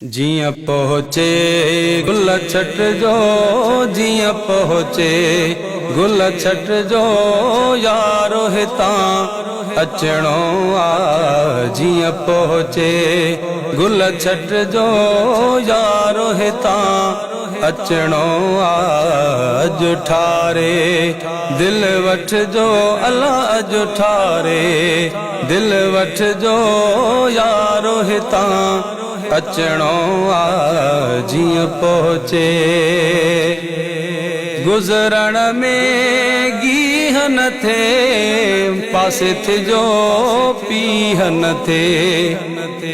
जियां पहुँचे गुल छट जो जियां पहुँचे गुल छट जो यारो हितां अचणो आ। जियां पहुँचे गुल छट जो यारो हितां अचणो आ। अज ठारे दिल वठ जो अल्लाह अज ठारे दिल वठ जो यारो हितां अचणो आ। जियां पहुँचे गुज़रण में गीह न थे पासे थे जो पीह न थे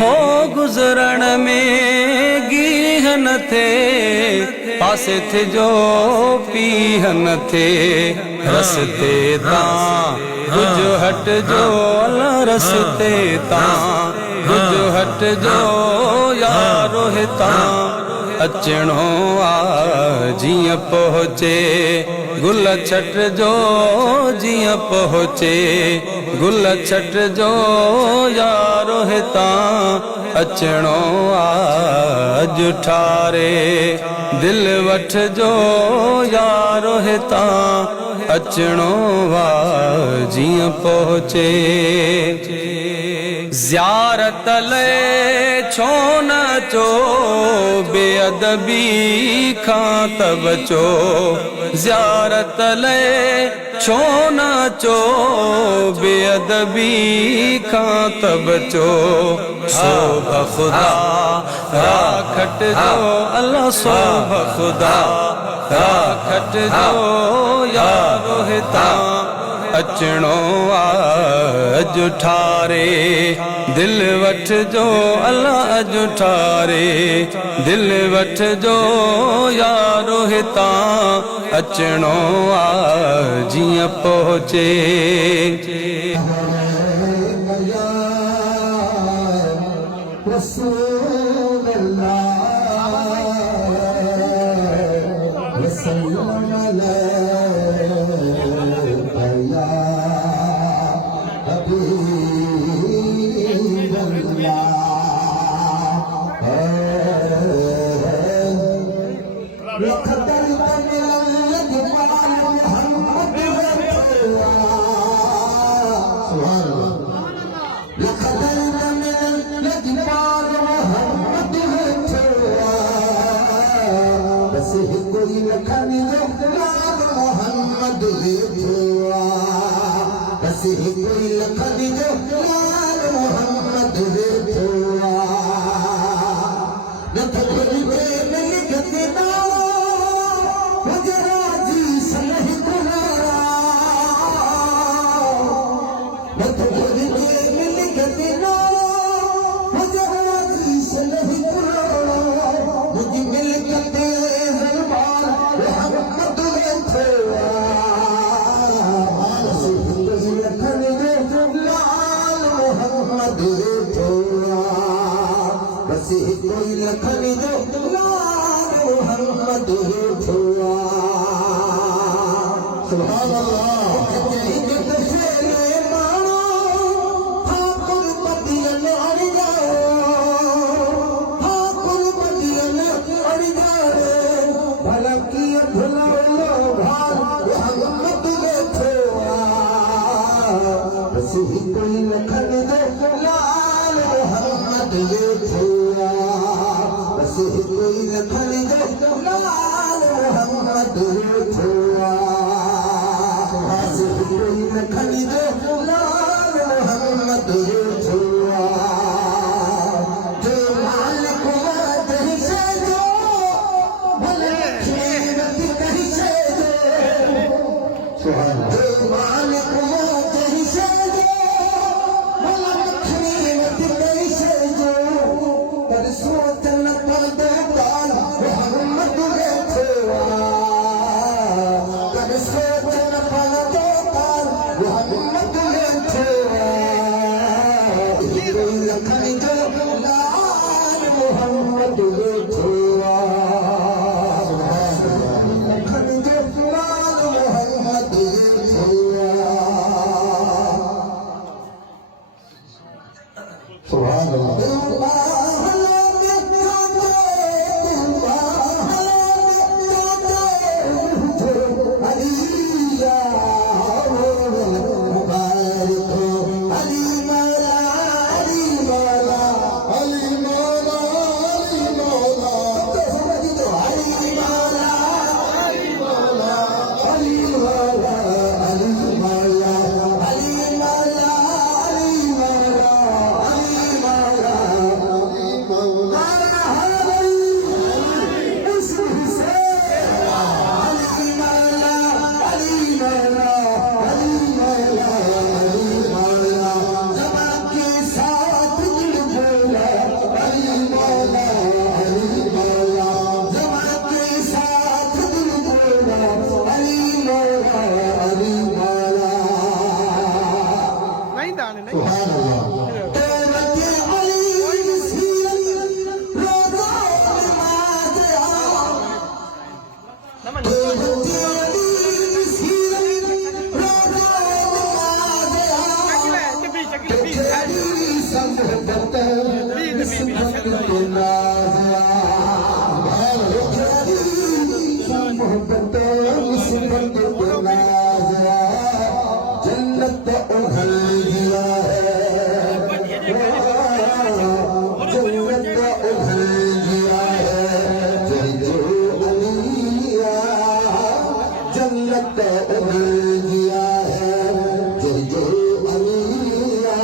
हो गुज़रण में गीह न थे पासे थे जो पीह न थे रस्ते तां कुछ हट जो अल्लाह रस्ते तां कुछ हट जो यारो हितां अचणो आ। जियां पहुँचे गुल छट जो जियां पहुँचे गुल छट जो यारो हितां अचणो आ। अज ठारे दिल वठ जो यारो हितां अचणो आ। जियां पहुँचे ज़ियारत ले छो न चो बेअदबी खां तब चो ज़ियारत ले छो न चो बेअदबी खां तब चो सोभ खुदा राखट जो अल्लाह सोभ खुदा राखट जो यारो हितां अचणो आ। अज ठारे दिल वठ जो अल्लाह अज ठारे दिल वठ जो यारो हितां अचणो आ। जियां पहुँचे मोहब्बत मुसीबत के नाज़ा जन्नत उन्हल दिया है जन्नत उन्हल दिया है जो अलिया जन्नत उन्हल दिया है जो अलिया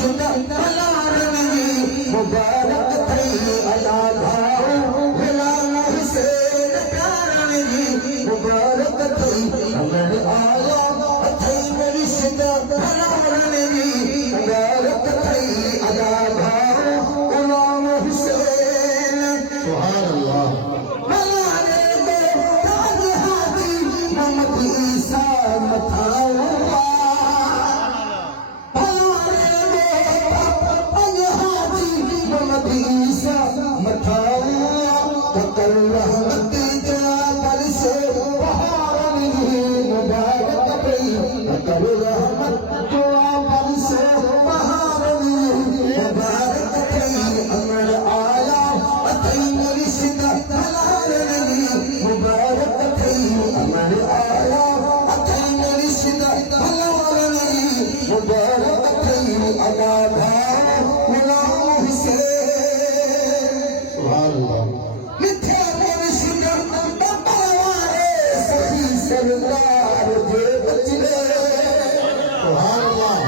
मुर्शिद हलारनी मुबारक थई अदा भाओ गुलाम हुसैन प्यारनी मुबारक थई अमर आया थई मुर्शिद हलारनी मुबारक थई अदा भाओ गुलाम हुसैन सुभान अल्लाह हलारे दे ताज हाजी मोहम्मद ईसा मथावा ईसा मथावा कल रहमत जलाल से बहारनी मुबारक थई कल रहमत जलाल से बहारनी मुबारक थई अमर आया थई मुर्शिद हलारनी मुबारक थई अमर आया थई मुर्शिद हलारनी मुबारक थई अदा भाव गुलाम हुसैन मिठे मुर्शिद बरवारे सही सरदार जे बचले सुभान अल्लाह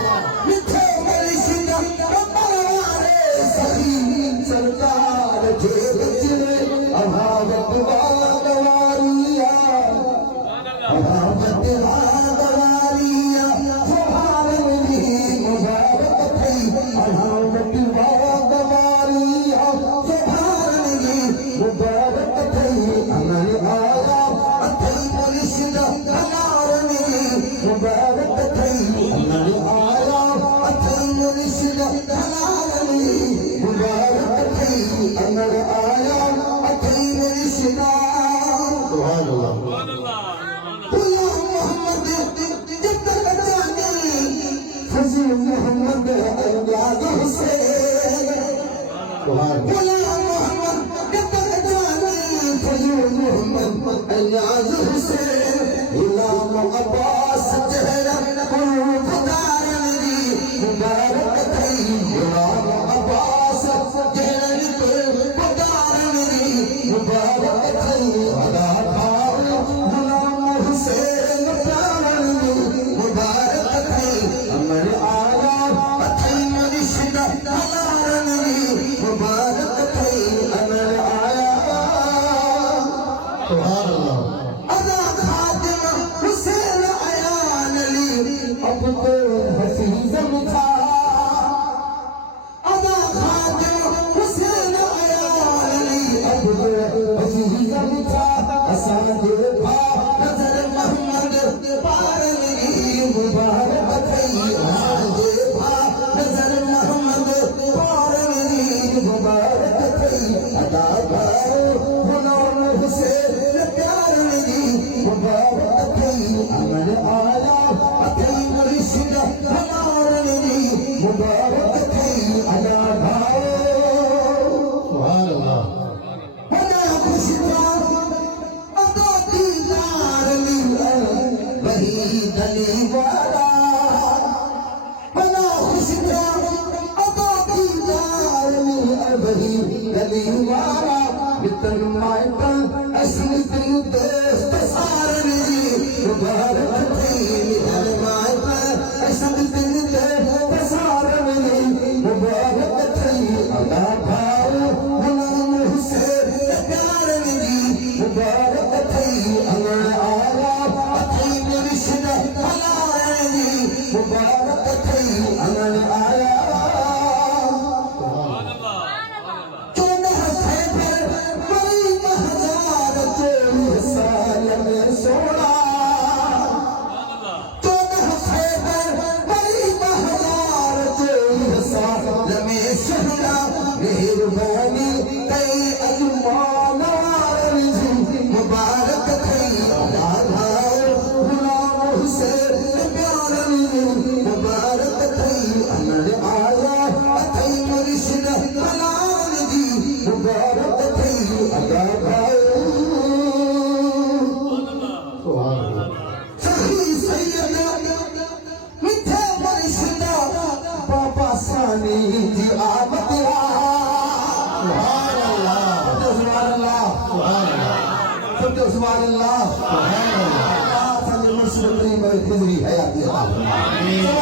मिठे मुर्शिद बरवारे सही सरदार जे बचले अभावत वारिया अभावत वारिया सुभान मुबारक थई अभावत वारिया मुबारक थई अमर आया थई मुर्शिद हलारनी मुबारक थई अमर आया थई मुर्शिद हलारनी मुबारक थई अमर आया थई मुर्शिद सुभान अल्लाह गुलाम मोहम्मद जिद्दत जानी फजील मोहम्मद अल्लाह हुसैन गुलाम मोहम्मद अलियाज हुसैन इमाम अब्बास चेहरा खुदारनी मुबारक थई इमाम अब्बास चेहरा खुदारनी मुबारक थई अदा भाव गुलाम हुसैन प्यारनी मुबारक थई अमर आया थई मुर्शिद हलारनी मुबारक थई अमर आया सुभान अल्लाह अदा खातिम हुसैन अयान अली अब तो हसीज़म था अदा खातिम हुसैन अयान अली अब तो हसीज़म था असान देखा नजर मोहम्मद पारनी मुबारक थई असान देखा नजर मोहम्मद पारनी मुबारक थई अदा भाव गुलाम हुसैन मुबारक थई अमर आया थई मुर्शिद हलारनी मुबारक थई अदा भाव सुभान अल्लाह बड़ा खुशबा अदा दीदार वही दली वाला बड़ा खुशबा अदा दीदार वही दली वाला मित्र माइकल असली दिल दोस्त सारनी मुबारक थई मित्र माइकल असली दिल दोस्त सारनी मुबारक थई अदा भाव गुलाम हुसैन प्यारनी मुबारक थई अमर आया थई मुर्शिद हलारनी मुबारक थई अमर आया सोना तुम खैबर बड़ी महलार लमे सोना मेहरबानी कई अजमान मुबारक थई गुलाम हुसैन प्यारनी मुबारक थई अमर आया थई मुर्शिद हलारनी मुबारक थई अदा भाव सानी जी आमद सुभान अल्लाह सुभान अल्लाह सुभान अल्लाह सुभान अल्लाह मुस्लिम में खिजरी है